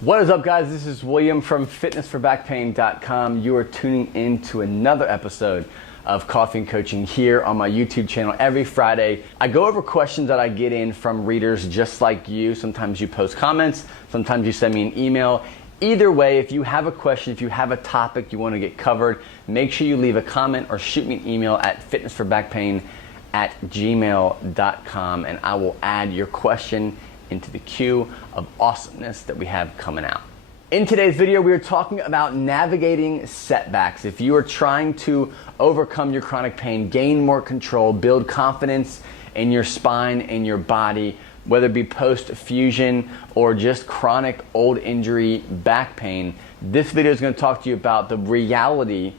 What is up, guys? This is William from fitnessforbackpain.com. You are tuning in to another episode of Coffee and Coaching here on my YouTube channel every Friday. I go over questions that I get in from readers just like you. Sometimes you post comments, sometimes you send me an email. Either way, if you have a question, if you have a topic you want to get covered, make sure you leave a comment or shoot me an email at fitnessforbackpain@gmail.com and I will add your question into the queue of awesomeness that we have coming out. In today's video, we are talking about navigating setbacks. If you are trying to overcome your chronic pain, gain more control, build confidence in your spine and your body, whether it be post-fusion or just chronic old injury back pain, this video is going to talk to you about the reality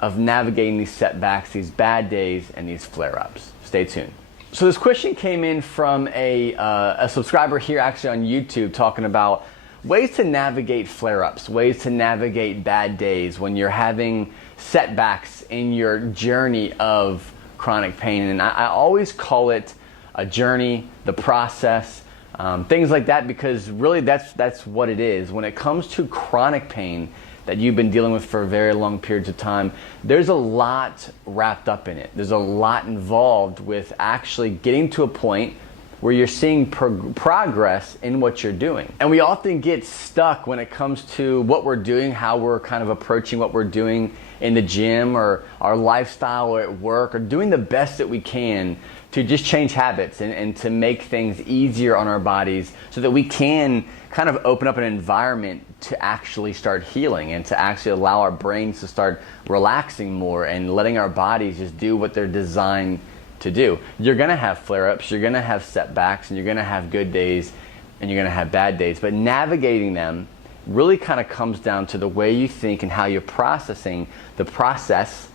of navigating these setbacks, these bad days, and these flare-ups. Stay tuned. So this question came in from a subscriber here actually on YouTube talking about ways to navigate flare-ups, ways to navigate bad days when you're having setbacks in your journey of chronic pain. And I always call it a journey, the process, things like that, because really that's what it is. When it comes to chronic pain that you've been dealing with for very long periods of time, there's a lot wrapped up in it. There's a lot involved with actually getting to a point where you're seeing progress in what you're doing. And we often get stuck when it comes to what we're doing, how we're kind of approaching what we're doing in the gym or our lifestyle or at work, or doing the best that we can to just change habits and to make things easier on our bodies so that we can kind of open up an environment to actually start healing and to actually allow our brains to start relaxing more and letting our bodies just do what they're designed to do. You're gonna have flare-ups, you're gonna have setbacks, and you're gonna have good days and you're gonna have bad days, but navigating them really kind of comes down to the way you think and how you're processing the process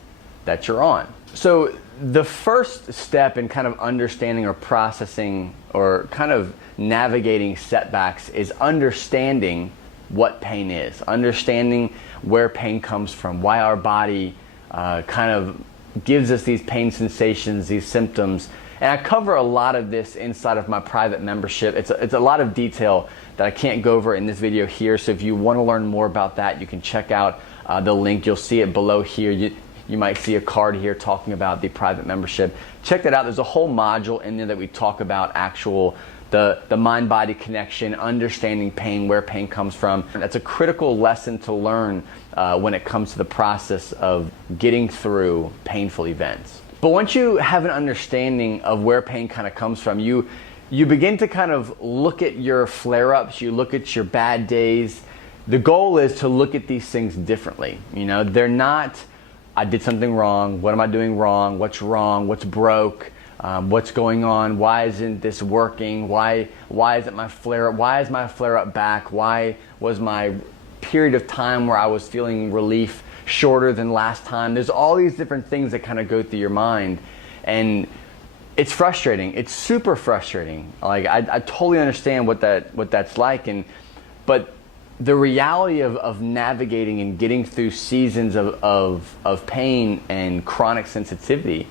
that you're on. So the first step in kind of understanding or processing or kind of navigating setbacks is understanding what pain is, understanding where pain comes from, why our body kind of gives us these pain sensations, these symptoms. And I cover a lot of this inside of my private membership. It's a lot of detail that I can't go over in this video here. So if you want to learn more about that, you can check out the link. You'll see it below here. You might see a card here talking about the private membership. Check that out. There's a whole module in there that we talk about the mind-body connection, understanding pain, where pain comes from. That's a critical lesson to learn when it comes to the process of getting through painful events. But once you have an understanding of where pain kind of comes from, you begin to kind of look at your flare-ups, you look at your bad days. The goal is to look at these things differently. You know, they're not, I did something wrong, what am I doing wrong, what's broke, what's going on, why isn't this working, why isn't my flare-up, why is my flare-up back, why was my period of time where I was feeling relief shorter than last time. There's all these different things that kind of go through your mind, and it's frustrating. It's super frustrating. Like I totally understand what that's like, but the reality of navigating and getting through seasons of pain and chronic sensitivity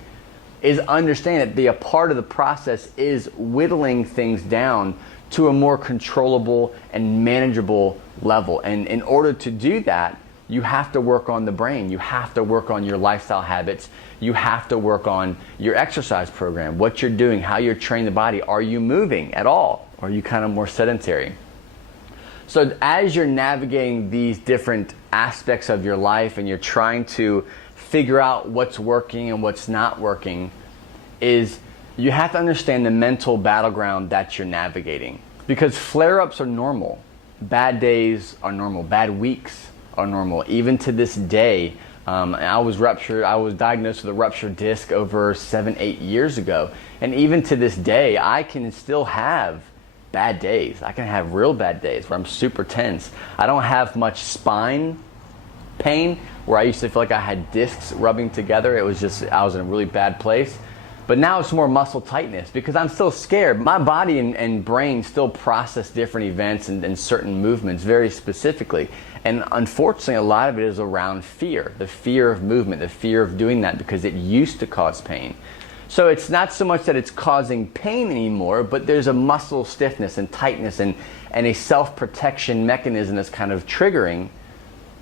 is understand that a part of the process is whittling things down to a more controllable and manageable level. And in order to do that, you have to work on the brain. You have to work on your lifestyle habits. You have to work on your exercise program, what you're doing, how you're training the body. Are you moving at all? Or are you kind of more sedentary? So as you're navigating these different aspects of your life and you're trying to figure out what's working and what's not working, is you have to understand the mental battleground that you're navigating. Because flare-ups are normal. Bad days are normal. Bad weeks are normal. Even to this day, I was diagnosed with a ruptured disc over 7-8 years ago. And even to this day, I can still have bad days. I can have real bad days where I'm super tense. I don't have much spine pain where I used to feel like I had discs rubbing together. It was just, I was in a really bad place. But now it's more muscle tightness because I'm still scared. My body and brain still process different events and certain movements very specifically. And unfortunately, a lot of it is around fear, the fear of movement, the fear of doing that because it used to cause pain. So it's not so much that it's causing pain anymore, but there's a muscle stiffness and tightness and and a self-protection mechanism that's kind of triggering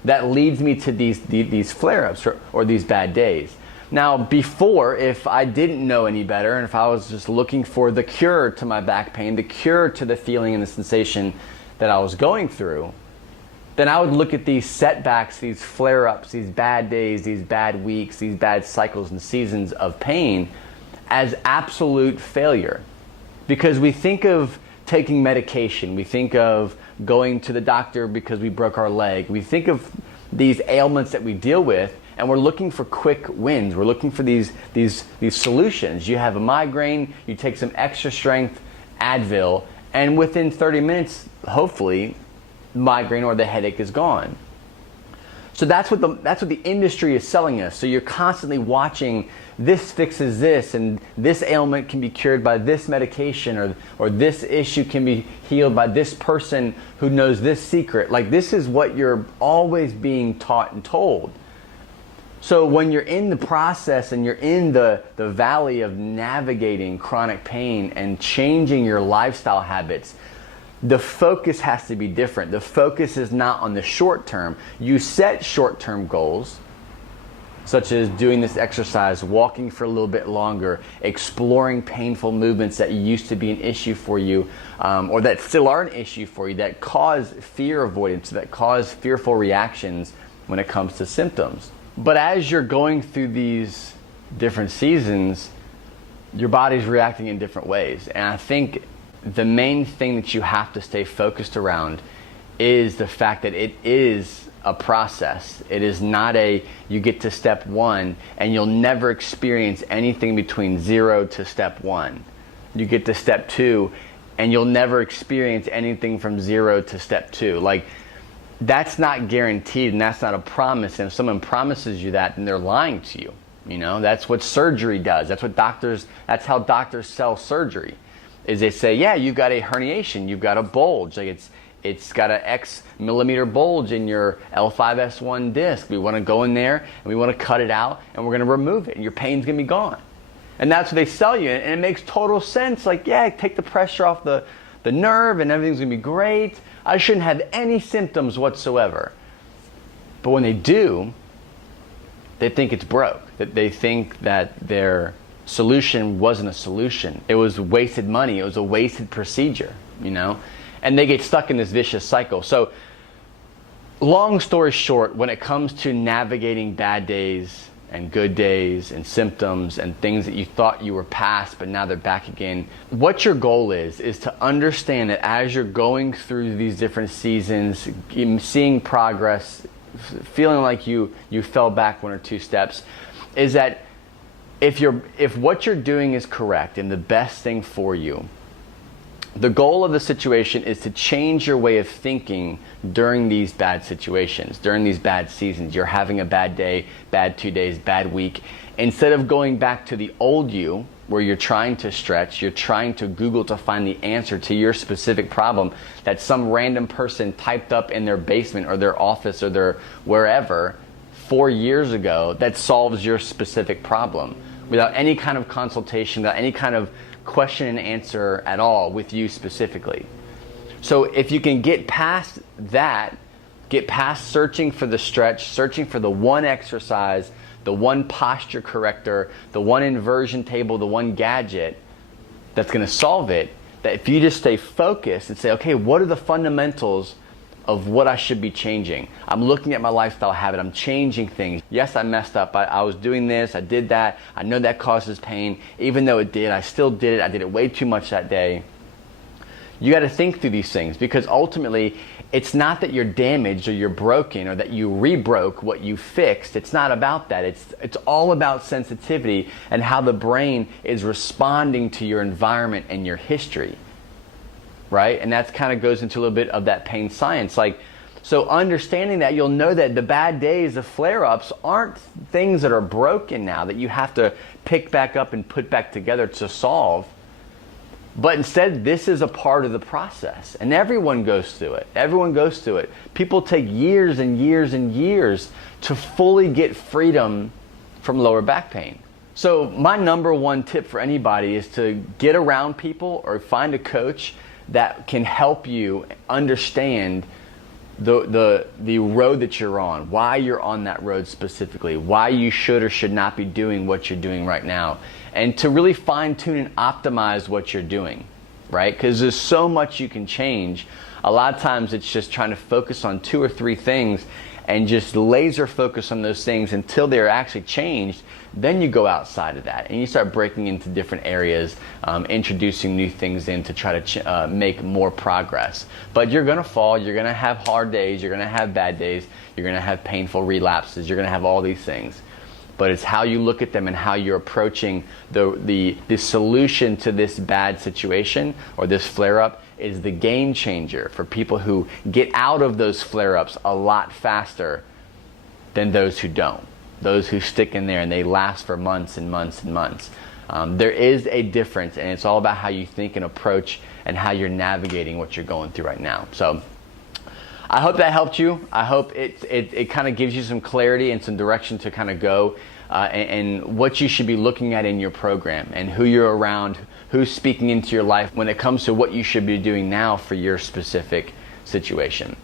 that leads me to these flare-ups or these bad days. Now, before, if I didn't know any better, and if I was just looking for the cure to my back pain, the cure to the feeling and the sensation that I was going through, then I would look at these setbacks, these flare-ups, these bad days, these bad weeks, these bad cycles and seasons of pain as absolute failure. Because we think of taking medication, we think of going to the doctor because we broke our leg, we think of these ailments that we deal with, and we're looking for quick wins. We're looking for these solutions. You have a migraine, you take some extra strength Advil, and within 30 minutes, hopefully, the migraine or the headache is gone. So that's what the industry is selling us. So you're constantly watching, this fixes this, and this ailment can be cured by this medication, or this issue can be healed by this person who knows this secret. Like, this is what you're always being taught and told. So when you're in the process and you're in the valley of navigating chronic pain and changing your lifestyle habits, the focus has to be different. The focus is not on the short term. You set short-term goals, such as doing this exercise, walking for a little bit longer, exploring painful movements that used to be an issue for you, or that still are an issue for you, that cause fear avoidance, that cause fearful reactions when it comes to symptoms. But as you're going through these different seasons, your body's reacting in different ways. And I think the main thing that you have to stay focused around is the fact that it is a process. It is not you get to step one and you'll never experience anything between 0 to step 1. You get to step 2 and you'll never experience anything from 0 to step 2. Like, that's not guaranteed, and that's not a promise. And if someone promises you that, then they're lying to you. You know, that's what surgery does. That's how doctors sell surgery. Is they say, yeah, you've got a herniation, you've got a bulge. Like, it's got an X millimeter bulge in your L5S1 disc. We want to go in there and we want to cut it out and we're going to remove it and your pain's going to be gone. And that's what they sell you, and it makes total sense. Like, yeah, take the pressure off the nerve and everything's going to be great. I shouldn't have any symptoms whatsoever. But when they do, they think it's broke. That they think that their solution wasn't a solution. It was wasted money. It was a wasted procedure, you know? And they get stuck in this vicious cycle. So, long story short, when it comes to navigating bad days and good days and symptoms and things that you thought you were past but now they're back again, what your goal is to understand that as you're going through these different seasons, seeing progress, feeling like you fell back 1 or 2 steps, is that if what you're doing is correct and the best thing for you, the goal of the situation is to change your way of thinking during these bad situations, during these bad seasons. You're having a bad day, bad 2 days, bad week. Instead of going back to the old you, where you're trying to stretch, you're trying to Google to find the answer to your specific problem that some random person typed up in their basement or their office or their wherever 4 years ago that solves your specific problem without any kind of consultation, without any kind of question and answer at all with you specifically. So if you can get past that, get past searching for the stretch, searching for the one exercise, the one posture corrector, the one inversion table, the one gadget that's going to solve it, that if you just stay focused and say, okay, what are the fundamentals of what I should be changing? I'm looking at my lifestyle habit. I'm changing things. Yes, I messed up. I was doing this. I did that. I know that causes pain. Even though it did, I still did it. I did it way too much that day. You got to think through these things, because ultimately it's not that you're damaged or you're broken or that you rebroke what you fixed. It's not about that. It's all about sensitivity and how the brain is responding to your environment and your history. Right? And that kind of goes into a little bit of that pain science. Like, so understanding that, you'll know that the bad days, the flare-ups, aren't things that are broken now that you have to pick back up and put back together to solve. But instead, this is a part of the process. And everyone goes through it. Everyone goes through it. People take years and years and years to fully get freedom from lower back pain. So my number one tip for anybody is to get around people or find a coach that can help you understand the road that you're on, why you're on that road specifically, why you should or should not be doing what you're doing right now, and to really fine tune and optimize what you're doing, right? Because there's so much you can change. A lot of times it's just trying to focus on 2 or 3 things and just laser focus on those things until they're actually changed. Then you go outside of that and you start breaking into different areas, introducing new things in to try to make more progress. But you're gonna fall, you're gonna have hard days, you're gonna have bad days, you're gonna have painful relapses, you're gonna have all these things. But it's how you look at them and how you're approaching the solution to this bad situation or this flare-up is the game changer for people who get out of those flare-ups a lot faster than those who don't. Those who stick in there and they last for months and months and months. There is a difference, and it's all about how you think and approach and how you're navigating what you're going through right now. So I hope that helped you. I hope it kind of gives you some clarity and some direction to kind of go and what you should be looking at in your program and who you're around, who's speaking into your life when it comes to what you should be doing now for your specific situation.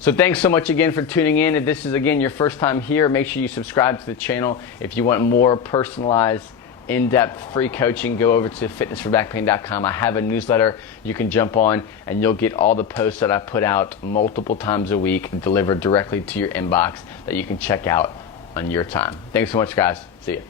So thanks so much again for tuning in. If this is again your first time here, make sure you subscribe to the channel. If you want more personalized, in-depth free coaching, go over to fitnessforbackpain.com. I have a newsletter you can jump on and you'll get all the posts that I put out multiple times a week delivered directly to your inbox that you can check out on your time. Thanks so much, guys. See ya.